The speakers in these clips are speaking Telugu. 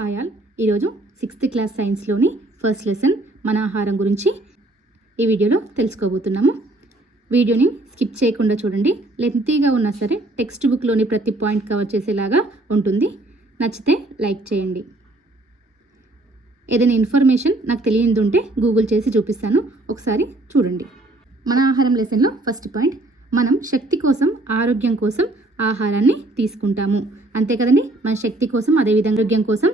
హాయ్ ఆల్, ఈరోజు 6th క్లాస్ సైన్స్లోని ఫస్ట్ లెసన్ మన ఆహారం గురించి ఈ వీడియోలో తెలుసుకోబోతున్నాము. వీడియోని స్కిప్ చేయకుండా చూడండి. లెంతీగా ఉన్నా సరే టెక్స్ట్ బుక్లోని ప్రతి పాయింట్ కవర్ చేసేలాగా ఉంటుంది. నచ్చితే లైక్ చేయండి. ఏదైనా ఇన్ఫర్మేషన్ నాకు తెలియదు ఉంటే గూగుల్ చేసి చూపిస్తాను, ఒకసారి చూడండి. మన ఆహారం లెసన్లో ఫస్ట్ పాయింట్, మనం శక్తి కోసం ఆరోగ్యం కోసం ఆహారాన్ని తీసుకుంటాము. అంతే కదండి, మన శక్తి కోసం అదేవిధంగా ఆరోగ్యం కోసం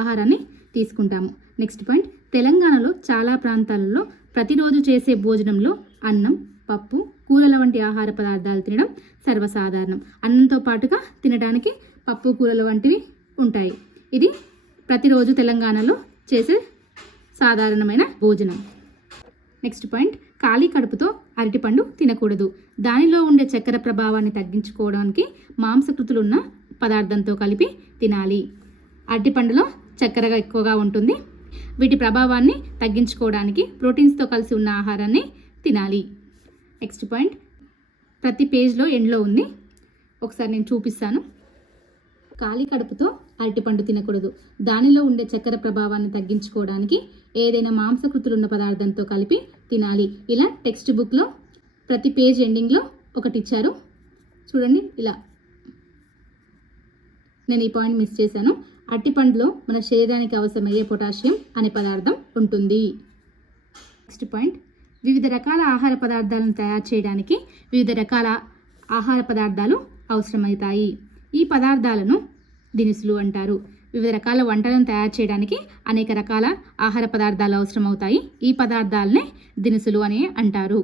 ఆహారాన్ని తీసుకుంటాము. నెక్స్ట్ పాయింట్, తెలంగాణలో చాలా ప్రాంతాలలో ప్రతిరోజు చేసే భోజనంలో అన్నం, పప్పు, కూరల వంటి ఆహార పదార్థాలు తినడం సర్వసాధారణం. అన్నంతో పాటుగా తినడానికి పప్పు, కూరలు వంటివి ఉంటాయి. ఇది ప్రతిరోజు తెలంగాణలో చేసే సాధారణమైన భోజనం. నెక్స్ట్ పాయింట్, ఖాళీ కడుపుతో అరటిపండు తినకూడదు. దానిలో ఉండే చక్కెర ప్రభావాన్ని తగ్గించుకోవడానికి మాంసకృతులున్న పదార్థంతో కలిపి తినాలి. అరటిపండులో చక్కెరగా ఎక్కువగా ఉంటుంది. వీటి ప్రభావాన్ని తగ్గించుకోవడానికి ప్రోటీన్స్తో కలిసి ఉన్న ఆహారాన్ని తినాలి. నెక్స్ట్ పాయింట్, ప్రతి పేజ్లో ఎండ్లో ఉంది, ఒకసారి నేను చూపిస్తాను. ఖాళీ కడుపుతో అరటిపండు తినకూడదు. దానిలో ఉండే చక్కెర ప్రభావాన్ని తగ్గించుకోవడానికి ఏదైనా మాంసకృతులున్న పదార్థంతో కలిపి తినాలి. ఇలా టెక్స్ట్ బుక్లో ప్రతి పేజ్ ఎండింగ్లో ఒకటి ఇచ్చారు చూడండి. ఇలా నేను ఈ పాయింట్ మిస్ చేశాను. అరటిపండులో మన శరీరానికి అవసరమయ్యే పొటాషియం అనే పదార్థం ఉంటుంది. నెక్స్ట్ పాయింట్, వివిధ రకాల ఆహార పదార్థాలను తయారు చేయడానికి వివిధ రకాల ఆహార పదార్థాలు అవసరమవుతాయి. ఈ పదార్థాలను దినుసులు అంటారు. వివిధ రకాల వంటలను తయారు చేయడానికి అనేక రకాల ఆహార పదార్థాలు అవసరమవుతాయి. ఈ పదార్థాలనే దినుసులు అని అంటారు.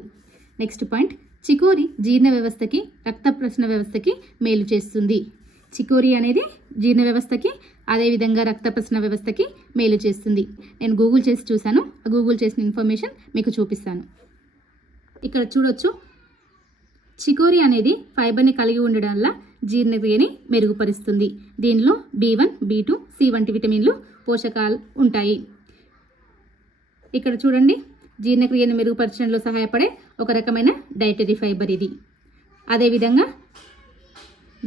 నెక్స్ట్ పాయింట్, చికోరి జీర్ణ వ్యవస్థకి, రక్త ప్రసరణ వ్యవస్థకి మేలు చేస్తుంది. చికోరి అనేది జీర్ణ వ్యవస్థకి అదేవిధంగా రక్త ప్రసరణ వ్యవస్థకి మేలు చేస్తుంది. నేను గూగుల్ చేసి చూశాను, గూగుల్ చేసిన ఇన్ఫర్మేషన్ మీకు చూపిస్తాను. ఇక్కడ చూడొచ్చు, చికోరి అనేది ఫైబర్ని కలిగి ఉండడం వల్ల జీర్ణక్రియని మెరుగుపరుస్తుంది. దీనిలో B1, B2, C వంటి విటమిన్లు, పోషకాలు ఉంటాయి. ఇక్కడ చూడండి, జీర్ణక్రియను మెరుగుపరచడంలో సహాయపడే ఒక రకమైన డైటరీ ఫైబర్ ఇది. అదేవిధంగా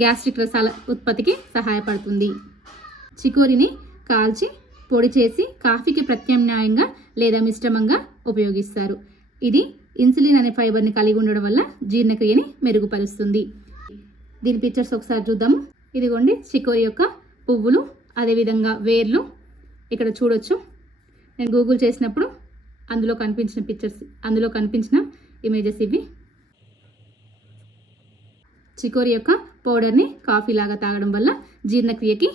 గ్యాస్ట్రిక్ రసాల ఉత్పత్తికి సహాయపడుతుంది. చికోరిని కాల్చి పొడి చేసి కాఫీకి ప్రత్యామ్నాయంగా లేదా మిశ్రమంగా ఉపయోగిస్తారు. ఇది ఇన్సులిన్ అనే ఫైబర్ని కలిగి ఉండడం వల్ల జీర్ణక్రియని మెరుగుపరుస్తుంది. దీని పిక్చర్స్ ఒకసారి చూద్దాము. ఇదిగోండి చికోరి యొక్క పువ్వులు, అదేవిధంగా వేర్లు ఇక్కడ చూడొచ్చు. నేను గూగుల్ చేసినప్పుడు అందులో కనిపించిన పిక్చర్స్, అందులో కనిపించిన ఇమేజెస్ ఇవి. చికోరి యొక్క పౌడర్ని కాఫీ లాగా తాగడం వల్ల జీర్ణక్రియకి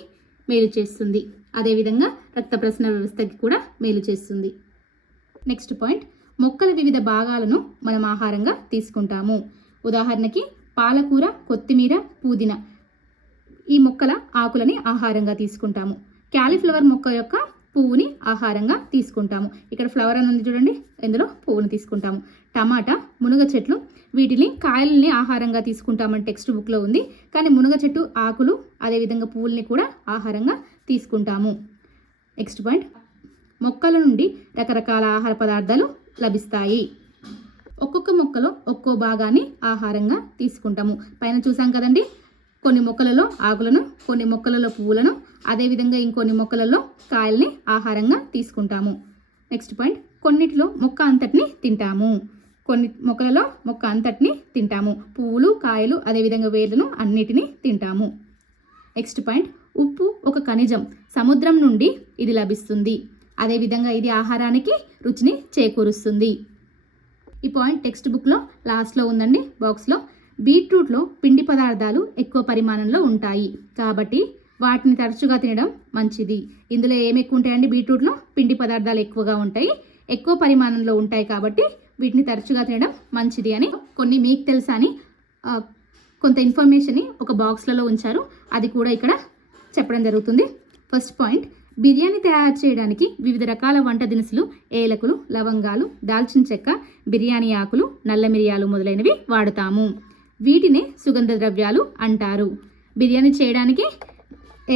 మేలు చేస్తుంది. అదేవిధంగా రక్త ప్రసరణ వ్యవస్థకి కూడా మేలు చేస్తుంది. నెక్స్ట్ పాయింట్, మొక్కల వివిధ భాగాలను మనం ఆహారంగా తీసుకుంటాము. ఉదాహరణకి పాలకూర, కొత్తిమీర, పుదీనా ఈ మొక్కల ఆకులని ఆహారంగా తీసుకుంటాము. క్యాలీఫ్లవర్ మొక్క యొక్క పువ్వుని ఆహారంగా తీసుకుంటాము. ఇక్కడ ఫ్లవర్ అని ఉంది చూడండి, ఇందులో పువ్వుని తీసుకుంటాము. టమాటా, మునగ చెట్లు, వీటిని కాయల్ని ఆహారంగా తీసుకుంటామని టెక్స్ట్ బుక్లో ఉంది. కానీ మునగ చెట్టు ఆకులు అదేవిధంగా పువ్వుల్ని కూడా ఆహారంగా తీసుకుంటాము. నెక్స్ట్ పాయింట్, మొక్కల నుండి రకరకాల ఆహార పదార్థాలు లభిస్తాయి. ఒక్కొక్క మొక్కలో ఒక్కో భాగాన్ని ఆహారంగా తీసుకుంటాము. పైన చూసాం కదండి, కొన్ని మొక్కలలో ఆకులను, కొన్ని మొక్కలలో పువ్వులను, అదేవిధంగా ఇంకొన్ని మొక్కలలో కాయల్ని ఆహారంగా తీసుకుంటాము. నెక్స్ట్ పాయింట్, కొన్నిటిలో మొక్క అంతటిని తింటాము. కొన్ని మొక్కలలో మొక్క అంతటిని తింటాము. పువ్వులు, కాయలు, అదేవిధంగా వేర్లను అన్నిటినీ తింటాము. నెక్స్ట్ పాయింట్, ఉప్పు ఒక ఖనిజం. సముద్రం నుండి ఇది లభిస్తుంది. అదేవిధంగా ఇది ఆహారానికి రుచిని చేకూరుస్తుంది. ఈ పాయింట్ టెక్స్ట్ బుక్లో లాస్ట్లో ఉందండి, బాక్స్లో. బీట్రూట్లో పిండి పదార్థాలు ఎక్కువ పరిమాణంలో ఉంటాయి కాబట్టి వాటిని తరచుగా తినడం మంచిది. ఇందులో ఏమి ఎక్కువ ఉంటాయండి, బీట్రూట్లో పిండి పదార్థాలు ఎక్కువగా ఉంటాయి, ఎక్కువ పరిమాణంలో ఉంటాయి కాబట్టి వీటిని తరచుగా తినడం మంచిది అని కొన్ని మీకు తెలుసా అని కొంత ఇన్ఫర్మేషన్ని ఒక బాక్స్లలో ఉంచారు. అది కూడా ఇక్కడ చెప్పడం జరుగుతుంది. ఫస్ట్ పాయింట్, బిర్యానీ తయారు చేయడానికి వివిధ రకాల వంట దినుసులు, ఏలకులు, లవంగాలు, దాల్చిన చెక్క, బిర్యానీ ఆకులు, నల్ల మిరియాలు మొదలైనవి వాడుతాము. వీటినే సుగంధ ద్రవ్యాలు అంటారు. బిర్యానీ చేయడానికి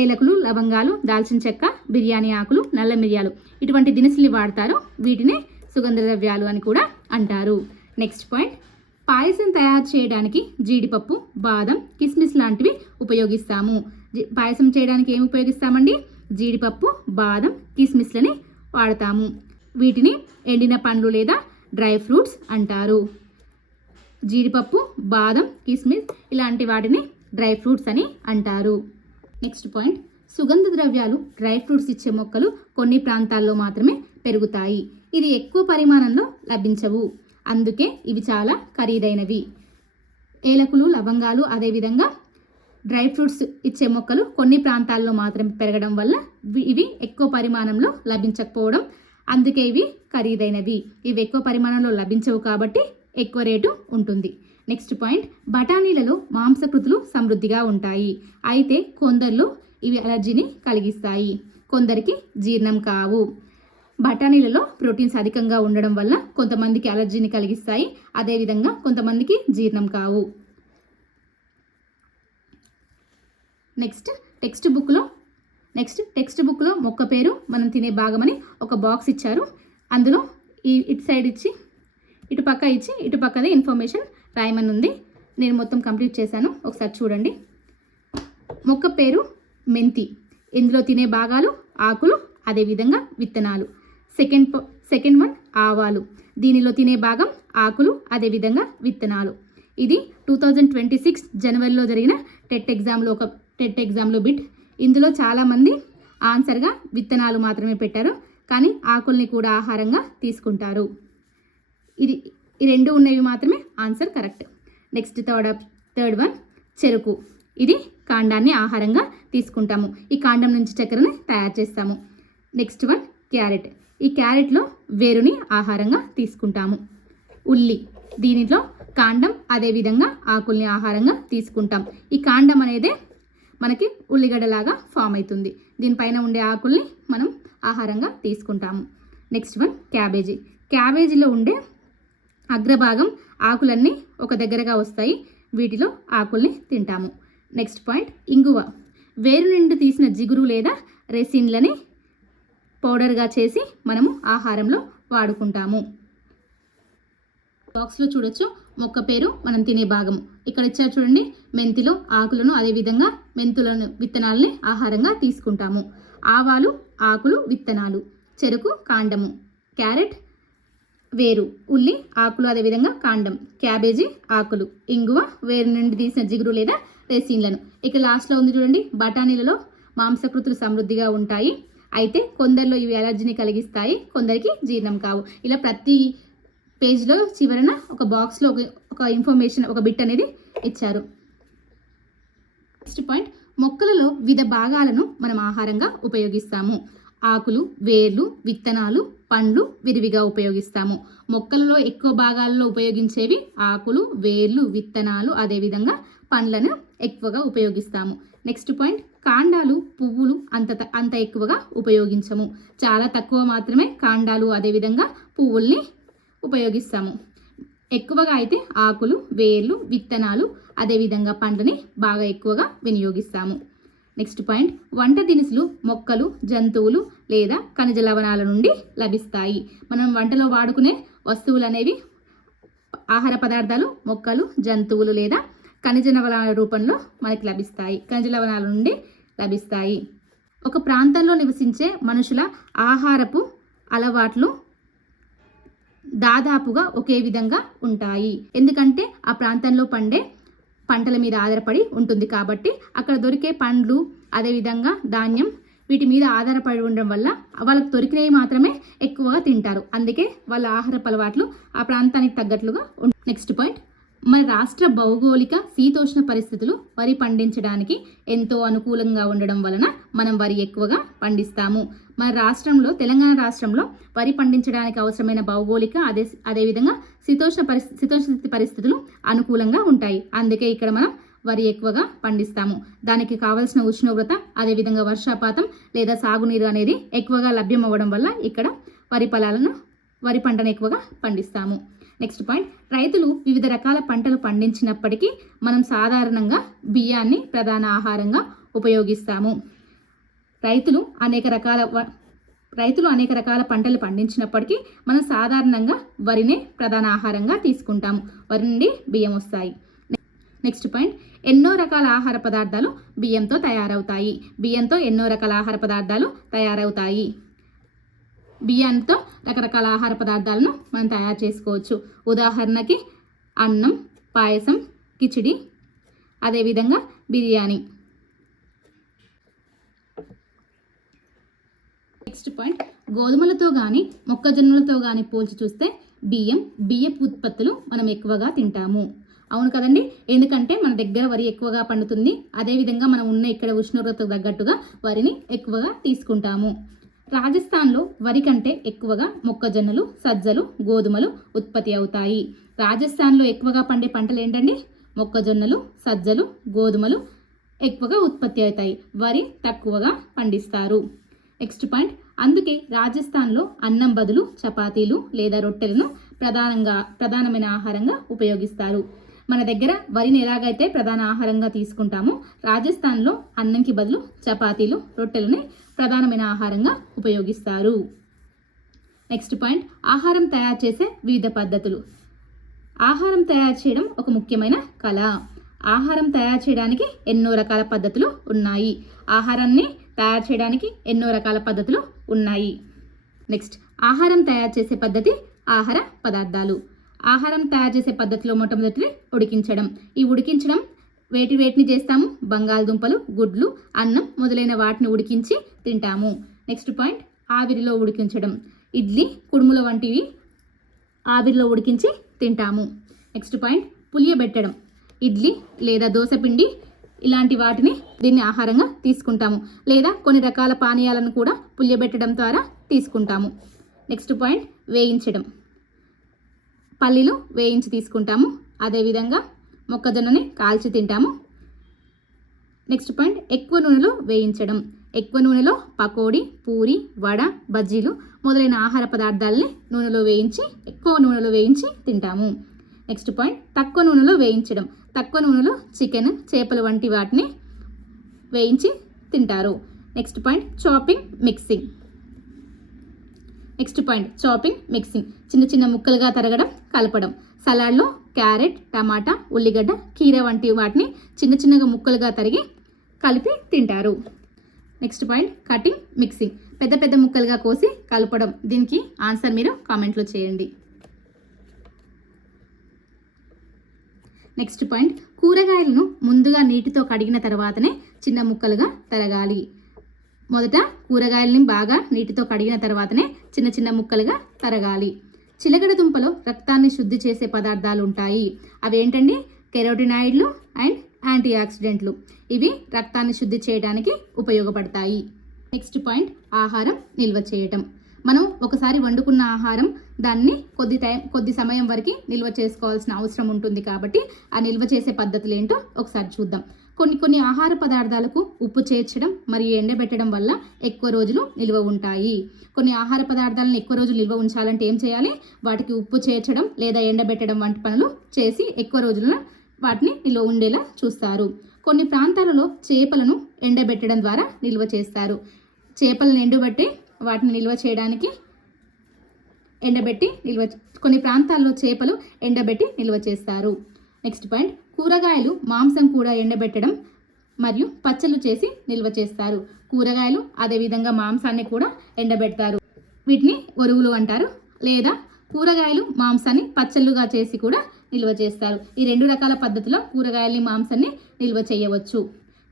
ఏలకులు, లవంగాలు, దాల్చిన చెక్క, బిర్యానీ ఆకులు, నల్ల మిరియాలు ఇటువంటి దినుసులు వాడతారు. వీటినే సుగంధ ద్రవ్యాలు అని కూడా అంటారు. నెక్స్ట్ పాయింట్, పాయసం తయారు చేయడానికి జీడిపప్పు, బాదం, కిస్మిస్ లాంటివి ఉపయోగిస్తాము. పాయసం చేయడానికి ఏమి ఉపయోగిస్తామండి, జీడిపప్పు, బాదం, కిస్మిస్లని వాడతాము. వీటిని ఎండిన పండ్లు లేదా డ్రై ఫ్రూట్స్ అంటారు. జీడిపప్పు, బాదం, కిస్మిస్ ఇలాంటి వాటిని డ్రై ఫ్రూట్స్ అని అంటారు. నెక్స్ట్ పాయింట్, సుగంధ ద్రవ్యాలు డ్రై ఫ్రూట్స్ ఇచ్చే మొక్కలు కొన్ని ప్రాంతాల్లో మాత్రమే పెరుగుతాయి. ఇది ఎక్కువ పరిమాణంలో లభించవు, అందుకే ఇవి చాలా ఖరీదైనవి. ఏలకులు, లవంగాలు అదేవిధంగా డ్రై ఫ్రూట్స్ ఇచ్చే మొక్కలు కొన్ని ప్రాంతాల్లో మాత్రమే పెరగడం వల్ల ఇవి ఎక్కువ పరిమాణంలో లభించకపోవడం, అందుకే ఇవి ఖరీదైనవి. ఇవి ఎక్కువ పరిమాణంలో లభించవు కాబట్టి ఎక్కువ రేటు ఉంటుంది. నెక్స్ట్ పాయింట్, బఠానీలలో మాంసకృతులు సమృద్ధిగా ఉంటాయి. అయితే కొందరిలో ఇవి అలర్జీని కలిగిస్తాయి, కొందరికి జీర్ణం కావు. బఠానీలలో ప్రోటీన్స్ అధికంగా ఉండడం వల్ల కొంతమందికి అలర్జీని కలిగిస్తాయి, అదేవిధంగా కొంతమందికి జీర్ణం కావు. నెక్స్ట్ టెక్స్ట్ బుక్లో మొక్క పేరు, మనం తినే భాగమని ఒక బాక్స్ ఇచ్చారు. అందులో ఇటు సైడ్ ఇచ్చి ఇటు పక్కదే ఇన్ఫర్మేషన్ రాయమని ఉంది. నేను మొత్తం కంప్లీట్ చేశాను, ఒకసారి చూడండి. మొక్క పేరు మెంతి. ఇందులో తినే భాగాలు ఆకులు, అదేవిధంగా విత్తనాలు. సెకండ్ వన్ ఆవాలు. దీనిలో తినే భాగం ఆకులు, అదేవిధంగా విత్తనాలు. ఇది 2026 జనవరిలో జరిగిన టెట్ ఎగ్జామ్లో బిట్. ఇందులో చాలామంది ఆన్సర్గా విత్తనాలు మాత్రమే పెట్టారు, కానీ ఆకుల్ని కూడా ఆహారంగా తీసుకుంటారు. ఈ రెండు ఉన్నవి మాత్రమే answer correct. Next third one చెరుకు. ఇది కాండాన్ని ఆహారంగా తీసుకుంటాము. ఈ కాండం నుంచి చక్కెరని తయారు చేస్తాము. Next one carrot. ఈ క్యారెట్లో వేరుని ఆహారంగా తీసుకుంటాము. ఉల్లి. దీనిలో కాండం అదేవిధంగా ఆకుల్ని ఆహారంగా తీసుకుంటాం. ఈ కాండం అనేదే మనకి ఉల్లిగడ్డలాగా ఫామ్ అవుతుంది. దీనిపైన ఉండే ఆకుల్ని మనం ఆహారంగా తీసుకుంటాము. Next one cabbage. క్యాబేజీలో ఉండే అగ్రభాగం ఆకులన్నీ ఒక దగ్గరగా వస్తాయి, వీటిలో ఆకుల్ని తింటాము. నెక్స్ట్ పాయింట్ ఇంగువ. వేరు నుండి తీసిన జిగురు లేదా రెసిన్లని పౌడర్గా చేసి మనము ఆహారంలో వాడుకుంటాము. బాక్స్లో చూడొచ్చు మొక్క పేరు, మనం తినే భాగము. ఇక్కడ ఇచ్చారు చూడండి, మెంతిలో ఆకులను అదేవిధంగా మెంతులను విత్తనాలని ఆహారంగా తీసుకుంటాము. ఆవాలు ఆకులు, విత్తనాలు. చెరుకు కాండము. క్యారెట్ వేరు. ఉల్లి ఆకులు అదేవిధంగా కాండం. క్యాబేజీ ఆకులు. ఇంగువ వేరు నుండి తీసిన జిగురు లేదా రెసిన్లను. ఇక లాస్ట్లో ఉంది చూడండి, బఠానీలలో మాంసకృతులు సమృద్ధిగా ఉంటాయి, అయితే కొందరిలో ఇవి అలర్జీని కలిగిస్తాయి, కొందరికి జీర్ణం కావు. ఇలా ప్రతి పేజ్లో చివరన ఒక బాక్స్లో ఒక ఇన్ఫర్మేషన్, ఒక బిట్ అనేది ఇచ్చారు. నెక్స్ట్ పాయింట్, మొక్కలలో వివిధ భాగాలను మనం ఆహారంగా ఉపయోగిస్తాము. ఆకులు, వేర్లు, విత్తనాలు, పండ్లు విరివిగా ఉపయోగిస్తాము. మొక్కలలో ఎక్కువ భాగాల్లో ఉపయోగించేవి ఆకులు, వేర్లు, విత్తనాలు, అదేవిధంగా పండ్లను ఎక్కువగా ఉపయోగిస్తాము. నెక్స్ట్ పాయింట్, కాండాలు, పువ్వులు అంత ఎక్కువగా ఉపయోగించము. చాలా తక్కువ మాత్రమే కాండాలు అదేవిధంగా పువ్వుల్ని ఉపయోగిస్తాము. ఎక్కువగా అయితే ఆకులు, వేర్లు, విత్తనాలు, అదేవిధంగా పండ్లని బాగా ఎక్కువగా వినియోగిస్తాము. నెక్స్ట్ పాయింట్, వంట దినుసులు మొక్కలు, జంతువులు లేదా ఖనిజ లవణాల నుండి లభిస్తాయి. మనం వంటలో వాడుకునే వస్తువులు అనేవి ఆహార పదార్థాలు మొక్కలు, జంతువులు లేదా ఖనిజ లవణాల రూపంలో మనకి లభిస్తాయి, ఖనిజ లవణాల నుండి లభిస్తాయి. ఒక ప్రాంతంలో నివసించే మనుషుల ఆహారపు అలవాట్లు దాదాపుగా ఒకే విధంగా ఉంటాయి. ఎందుకంటే ఆ ప్రాంతంలో పండే పంటల మీద ఆధారపడి ఉంటుంది కాబట్టి అక్కడ దొరికే పండ్లు అదేవిధంగా ధాన్యం వీటి మీద ఆధారపడి ఉండడం వల్ల వాళ్ళకి దొరికినవి మాత్రమే ఎక్కువగా తింటారు. అందుకే వాళ్ళ ఆహారపు అలవాట్లు ఆ ప్రాంతానికి తగ్గట్లుగా ఉంటాయి. నెక్స్ట్ పాయింట్, మన రాష్ట్ర భౌగోళిక శీతోష్ణ పరిస్థితులు వరి పండించడానికి ఎంతో అనుకూలంగా ఉండడం వలన మనం వరి ఎక్కువగా పండిస్తాము. మన రాష్ట్రంలో, తెలంగాణ రాష్ట్రంలో వరి పండించడానికి అవసరమైన భౌగోళిక అదేవిధంగా శీతోష్ణ పరిస్థితులు అనుకూలంగా ఉంటాయి. అందుకే ఇక్కడ మనం వరి ఎక్కువగా పండిస్తాము. దానికి కావలసిన ఉష్ణోగ్రత అదేవిధంగా వర్షపాతం లేదా సాగునీరు అనేది ఎక్కువగా లభ్యం అవ్వడం వల్ల ఇక్కడ వరి పంటను ఎక్కువగా పండిస్తాము. నెక్స్ట్ పాయింట్, రైతులు వివిధ రకాల పంటలు పండించినప్పటికీ మనం సాధారణంగా బియ్యాన్ని ప్రధాన ఆహారంగా ఉపయోగిస్తాము. రైతులు అనేక రకాల పంటలు పండించినప్పటికీ మనం సాధారణంగా వరినే ప్రధాన ఆహారంగా తీసుకుంటాము. వరి నుండి బియ్యం వస్తాయి. నెక్స్ట్ పాయింట్, ఎన్నో రకాల ఆహార పదార్థాలు బియ్యంతో తయారవుతాయి. బియ్యంతో ఎన్నో రకాల ఆహార పదార్థాలు తయారవుతాయి. బియ్యంతో రకరకాల ఆహార పదార్థాలను మనం తయారు చేసుకోవచ్చు. ఉదాహరణకి అన్నం, పాయసం, కిచిడి, అదేవిధంగా బిర్యానీ. నెక్స్ట్ పాయింట్, గోధుమలతో కానీ మొక్కజొన్నలతో కానీ పోల్చి చూస్తే బియ్యపు ఉత్పత్తులు మనం ఎక్కువగా తింటాము. అవును కదండి, ఎందుకంటే మన దగ్గర వరి ఎక్కువగా పండుతుంది. అదేవిధంగా మనం ఉన్న ఇక్కడ ఉష్ణోగ్రతకు తగ్గట్టుగా వరిని ఎక్కువగా తీసుకుంటాము. రాజస్థాన్లో వరి కంటే ఎక్కువగా మొక్కజొన్నలు, సజ్జలు, గోధుమలు ఉత్పత్తి అవుతాయి. రాజస్థాన్లో ఎక్కువగా పండే పంటలు ఏంటండి? మొక్కజొన్నలు, సజ్జలు, గోధుమలు ఎక్కువగా ఉత్పత్తి అవుతాయి. వరి తక్కువగా పండిస్తారు. నెక్స్ట్ పాయింట్, అందుకే రాజస్థాన్లో అన్నం బదులు చపాతీలు లేదా రొట్టెలను ప్రధానమైన ఆహారంగా ఉపయోగిస్తారు. మన దగ్గర వరిని ఎలాగైతే ప్రధాన ఆహారంగా తీసుకుంటామో రాజస్థాన్లో అన్నంకి బదులు చపాతీలు, రొట్టెలని ప్రధానమైన ఆహారంగా ఉపయోగిస్తారు. నెక్స్ట్ పాయింట్, ఆహారం తయారు చేసే వివిధ పద్ధతులు. ఆహారం తయారు చేయడం ఒక ముఖ్యమైన కళ. ఆహారం తయారు చేయడానికి ఎన్నో రకాల పద్ధతులు ఉన్నాయి. ఆహారాన్ని తయారు చేయడానికి ఎన్నో రకాల పద్ధతులు ఉన్నాయి. నెక్స్ట్, ఆహారం తయారు చేసే పద్ధతి ఆహార పదార్థాలు. ఆహారం తయారు చేసే పద్ధతిలో మొట్టమొదటి ఉడికించడం. ఈ ఉడికించడం వేటిని చేస్తాము? బంగాళదుంపలు, గుడ్లు, అన్నం మొదలైన వాటిని ఉడికించి తింటాము. నెక్స్ట్ పాయింట్, ఆవిరిలో ఉడికించడం. ఇడ్లీ, కుడుముల వంటివి ఆవిరిలో ఉడికించి తింటాము. Next point, పులియబెట్టడం. ఇడ్లీ లేదా దోసపిండి ఇలాంటి వాటిని దీన్ని ఆహారంగా తీసుకుంటాము. లేదా కొన్ని రకాల పానీయాలను కూడా పులియబెట్టడం ద్వారా తీసుకుంటాము. నెక్స్ట్ పాయింట్, వేయించడం. పల్లీలు వేయించి తీసుకుంటాము. అదేవిధంగా మొక్కజొన్నని కాల్చి తింటాము. నెక్స్ట్ పాయింట్, ఎక్కువ నూనెలో వేయించడం. ఎక్కువ నూనెలో పకోడీ, పూరి, వడ, బజ్జీలు మొదలైన ఆహార పదార్థాలని ఎక్కువ నూనెలో వేయించి తింటాము. నెక్స్ట్ పాయింట్, తక్కువ నూనెలో వేయించడం. తక్కువ నూనెలో చికెన్, చేపలు వంటి వాటిని వేయించి తింటారు. Next point, chopping, mixing. Next point, chopping, mixing. చిన్న చిన్న ముక్కలుగా తరగడం, కలపడం. సలాడ్లో క్యారెట్, టమాటా, ఉల్లిగడ్డ, కీర వంటి వాటిని చిన్న చిన్నగా ముక్కలుగా తరిగి కలిపి తింటారు. Next point, cutting, mixing. పెద్ద పెద్ద ముక్కలుగా కోసి కలపడం. దీనికి ఆన్సర్ మీరు కామెంట్లో చేయండి. నెక్స్ట్ పాయింట్, కూరగాయలను ముందుగా నీటితో కడిగిన తర్వాతనే చిన్న ముక్కలుగా తరగాలి. మొదట కూరగాయలని బాగా నీటితో కడిగిన తర్వాతనే చిన్న చిన్న ముక్కలుగా తరగాలి. చిలకడ దుంపలో రక్తాన్ని శుద్ధి చేసే పదార్థాలు ఉంటాయి. అవి ఏంటండి? కెరోటినాయిడ్లు అండ్ యాంటీ ఆక్సిడెంట్లు. ఇవి రక్తాన్ని శుద్ధి చేయడానికి ఉపయోగపడతాయి. నెక్స్ట్ పాయింట్, ఆహారం నిల్వ చేయటం. మనం ఒకసారి వండుకున్న ఆహారం దాన్ని కొద్ది సమయం వరకు నిల్వ చేసుకోవాల్సిన అవసరం ఉంటుంది. కాబట్టి ఆ నిల్వ చేసే పద్ధతులు ఏంటో ఒకసారి చూద్దాం. కొన్ని ఆహార పదార్థాలకు ఉప్పు చేర్చడం మరియు ఎండబెట్టడం వల్ల ఎక్కువ రోజులు నిల్వ ఉంటాయి. కొన్ని ఆహార పదార్థాలను ఎక్కువ రోజులు నిల్వ ఉంచాలంటే ఏం చేయాలి? వాటికి ఉప్పు చేర్చడం లేదా ఎండబెట్టడం వంటి పనులు చేసి ఎక్కువ రోజులను వాటిని నిల్వ ఉండేలా చూస్తారు. కొన్ని ప్రాంతాలలో చేపలను ఎండబెట్టడం ద్వారా నిల్వ చేస్తారు. చేపలను ఎండబెట్టి వాటిని నిల్వ చేయడానికి కొన్ని ప్రాంతాల్లో చేపలు ఎండబెట్టి నిల్వ చేస్తారు. నెక్స్ట్ పాయింట్, కూరగాయలు, మాంసం కూడా ఎండబెట్టడం మరియు పచ్చళ్ళు చేసి నిల్వ చేస్తారు. కూరగాయలు అదేవిధంగా మాంసాన్ని కూడా ఎండబెడతారు. వీటిని ఒరుగులు అంటారు. లేదా కూరగాయలు, మాంసాన్ని పచ్చళ్ళుగా చేసి కూడా నిల్వ చేస్తారు. ఈ రెండు రకాల పద్ధతిలో కూరగాయల్ని, మాంసాన్ని నిల్వ చేయవచ్చు.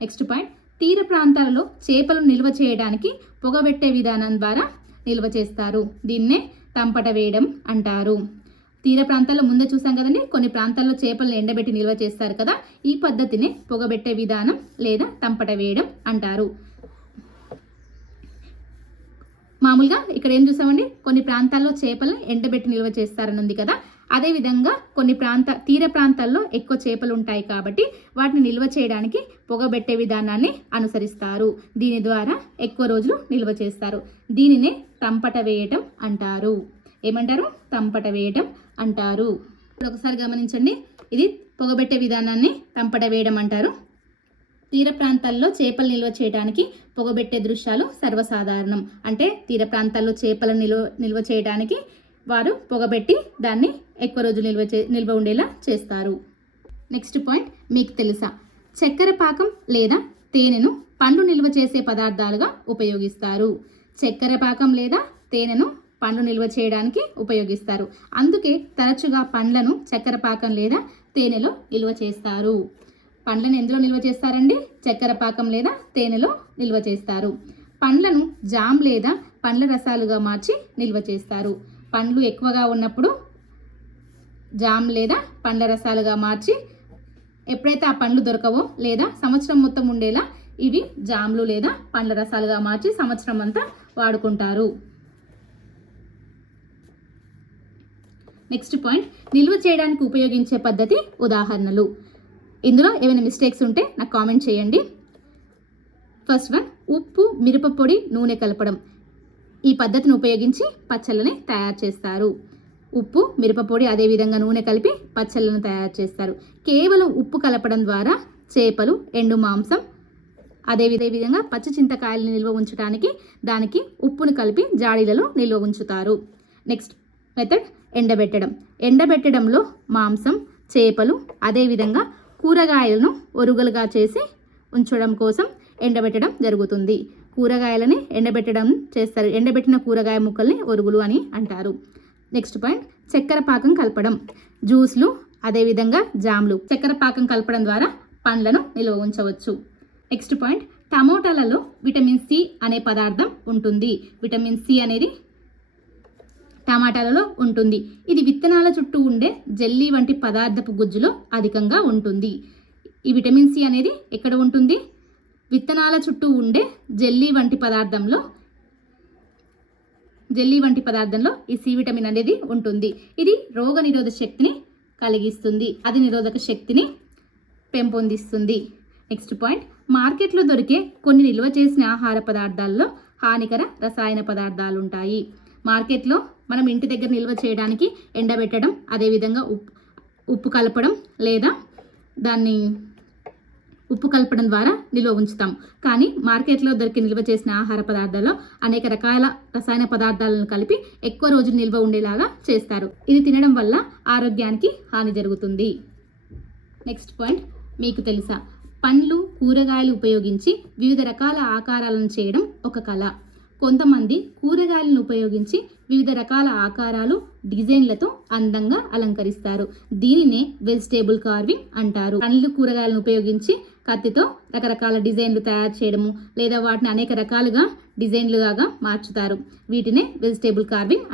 నెక్స్ట్ పాయింట్, తీర ప్రాంతాలలో చేపలను నిల్వ చేయడానికి పొగబెట్టే విధానం ద్వారా నిల్వ చేస్తారు. దీన్నే తంపట వేయడం అంటారు. తీర ప్రాంతాల్లో ముందే చూసాం కదండి, కొన్ని ప్రాంతాల్లో చేపలను ఎండబెట్టి నిల్వ చేస్తారు కదా. ఈ పద్ధతిని పొగబెట్టే విధానం లేదా తంపట వేయడం అంటారు. మామూలుగా ఇక్కడ ఏం చూసామండి, కొన్ని ప్రాంతాల్లో చేపలను ఎండబెట్టి నిల్వ చేస్తారని ఉంది కదా. అదేవిధంగా కొన్ని తీర ప్రాంతాల్లో ఎక్కువ చేపలు ఉంటాయి కాబట్టి వాటిని నిల్వ చేయడానికి పొగబెట్టే విధానాన్ని అనుసరిస్తారు. దీని ద్వారా ఎక్కువ రోజులు నిల్వ చేస్తారు. దీనినే తంపట వేయటం అంటారు. ఏమంటారు? తంపట వేయటం అంటారు. ఇప్పుడు ఒకసారి గమనించండి, ఇది పొగబెట్టే విధానాన్ని తంపట వేయడం అంటారు. తీర ప్రాంతాల్లో చేపలు నిల్వ చేయడానికి పొగబెట్టే దృశ్యాలు సర్వసాధారణం. అంటే తీర ప్రాంతాల్లో చేపలను నిల్వ చేయడానికి వారు పొగబెట్టి దాన్ని ఎక్కువ రోజులు నిల్వ ఉండేలా చేస్తారు. నెక్స్ట్ పాయింట్, మీకు తెలుసా? చక్కెర పాకం లేదా తేనెను పండ్లు నిల్వ చేసే పదార్థాలుగా ఉపయోగిస్తారు. చక్కెర పాకం లేదా తేనెను పండ్లు నిల్వ చేయడానికి ఉపయోగిస్తారు. అందుకే తరచుగా పండ్లను చక్కెర పాకం లేదా తేనెలో నిల్వ చేస్తారు. పండ్లను ఎందులో నిల్వ చేస్తారండి? చక్కెర పాకం లేదా తేనెలో నిల్వ చేస్తారు. పండ్లను జామ్ లేదా పండ్ల రసాలుగా మార్చి నిల్వ చేస్తారు. పండ్లు ఎక్కువగా ఉన్నప్పుడు జామ్ లేదా పండ్ల రసాలుగా మార్చి, ఎప్పుడైతే ఆ పండ్లు దొరకవో లేదా సంవత్సరం మొత్తం ఉండేలా ఇవి జామ్లు లేదా పండ్ల రసాలుగా మార్చి సంవత్సరం అంతా వాడుకుంటారు. నెక్స్ట్ పాయింట్, నిల్వ చేయడానికి ఉపయోగించే పద్ధతి ఉదాహరణలు. ఇందులో ఏమైనా మిస్టేక్స్ ఉంటే నాకు కామెంట్ చేయండి. ఫస్ట్ వన్, ఉప్పు, మిరపపొడి, నూనె కలపడం. ఈ పద్ధతిని ఉపయోగించి పచ్చళ్ళని తయారు చేస్తారు. ఉప్పు, మిరపపొడి, అదేవిధంగా నూనె కలిపి పచ్చళ్ళను తయారు చేస్తారు. కేవలం ఉప్పు కలపడం ద్వారా చేపలు, ఎండు మాంసం, అదేవిధంగా పచ్చి చింతకాయలను నిల్వ ఉంచడానికి దానికి ఉప్పును కలిపి జాడీలలో నిల్వ ఉంచుతారు. నెక్స్ట్ మెథడ్, ఎండబెట్టడం. ఎండబెట్టడంలో మాంసం, చేపలు, అదేవిధంగా కూరగాయలను ఒరుగులుగా చేసి ఉంచడం కోసం ఎండబెట్టడం జరుగుతుంది. కూరగాయలని ఎండబెట్టడం చేస్తారు. ఎండబెట్టిన కూరగాయ ముక్కల్ని ఒరుగులు అని అంటారు. నెక్స్ట్ పాయింట్, చక్కెర పాకం కలపడం. జ్యూస్లు, అదేవిధంగా జామ్లు చక్కెర పాకం కలపడం ద్వారా పండ్లను నిల్వ ఉంచవచ్చు. నెక్స్ట్ పాయింట్, టమోటాలలో విటమిన్ సి అనే పదార్థం ఉంటుంది. విటమిన్ సి అనేది టమాటాలలో ఉంటుంది. ఇది విత్తనాల చుట్టూ ఉండే జెల్లీ వంటి పదార్థపు గుజ్జులో అధికంగా ఉంటుంది. ఈ విటమిన్ సి అనేది ఎక్కడ ఉంటుంది? విత్తనాల చుట్టూ ఉండే జెల్లీ వంటి పదార్థంలో ఈ సి విటమిన్ అనేది ఉంటుంది. ఇది రోగ నిరోధక శక్తిని కలిగిస్తుంది. అది నిరోధక శక్తిని పెంపొందిస్తుంది. నెక్స్ట్ పాయింట్, మార్కెట్లో దొరికే కొన్ని నిల్వ చేసిన ఆహార పదార్థాల్లో హానికర రసాయన పదార్థాలు ఉంటాయి. మార్కెట్లో మనం ఇంటి దగ్గర నిల్వ చేయడానికి ఎండబెట్టడం, అదేవిధంగా ఉప్పు కలపడం లేదా దాన్ని ఉప్పు కలపడం ద్వారా నిల్వ ఉంచుతాం. కానీ మార్కెట్లో దొరికి నిల్వ చేసిన ఆహార పదార్థాల్లో అనేక రకాల రసాయన పదార్థాలను కలిపి ఎక్కువ రోజులు నిల్వ ఉండేలాగా చేస్తారు. ఇది తినడం వల్ల ఆరోగ్యానికి హాని జరుగుతుంది. నెక్స్ట్ పాయింట్, మీకు తెలుసా? పండ్లు, కూరగాయలు ఉపయోగించి వివిధ రకాల ఆకారాలను చేయడం ఒక కళ. కొంతమంది కూరగాయలను ఉపయోగించి వివిధ రకాల ఆకారాలు, డిజైన్లతో అందంగా అలంకరిస్తారు. దీనినే వెజిటేబుల్ కార్వింగ్ అంటారు. పండ్లు, కూరగాయలను ఉపయోగించి కత్తితో రకరకాల డిజైన్లు తయారు చేయడము లేదా వాటిని అనేక రకాలుగా డిజైన్లుగా మార్చుతారు. వీటినే వెజిటేబుల్ కార్వింగ్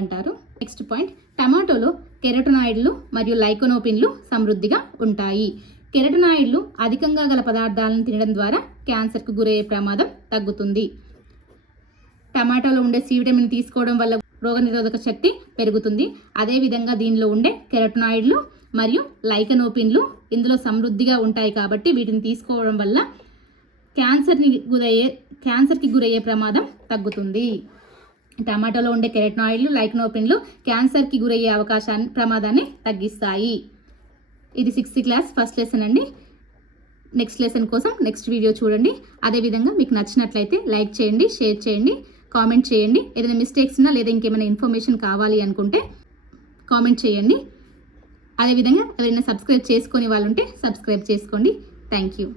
అంటారు. నెక్స్ట్ పాయింట్, టమాటోలో కెరటోనాయిడ్లు మరియు లైకోనోపిన్లు సమృద్ధిగా ఉంటాయి. కెరటోనాయిడ్లు అధికంగా గల పదార్థాలను తినడం ద్వారా క్యాన్సర్కు గురయ్యే ప్రమాదం తగ్గుతుంది. టమాటాలో ఉండే సి విటమిన్ తీసుకోవడం వల్ల రోగనిరోధక శక్తి పెరుగుతుంది. అదేవిధంగా దీనిలో ఉండే కెరటోనాయిడ్లు మరియు లైకోనోపిన్లు ఇందులో సమృద్ధిగా ఉంటాయి కాబట్టి వీటిని తీసుకోవడం వల్ల క్యాన్సర్కి గురయ్యే ప్రమాదం తగ్గుతుంది. టమాటాలో ఉండే కెరటోనాయిడ్లు, లైకోనోపిన్లు క్యాన్సర్కి గురయ్యే ప్రమాదాన్ని తగ్గిస్తాయి. ఇది 6th క్లాస్ ఫస్ట్ లెసన్ అండి. నెక్స్ట్ లెసన్ కోసం నెక్స్ట్ వీడియో చూడండి. అదేవిధంగా మీకు నచ్చినట్లయితే లైక్ చేయండి, షేర్ చేయండి, కామెంట్ చేయండి. ఏదైనా మిస్టేక్స్ ఉన్నా లేదా ఇంకేమైనా ఇన్ఫర్మేషన్ కావాలి అనుకుంటే కామెంట్ చేయండి. అదేవిధంగా ఎవరైనా సబ్స్క్రైబ్ చేసుకొని వాళ్ళు ఉంటే సబ్స్క్రైబ్ చేసుకోండి. Thank you.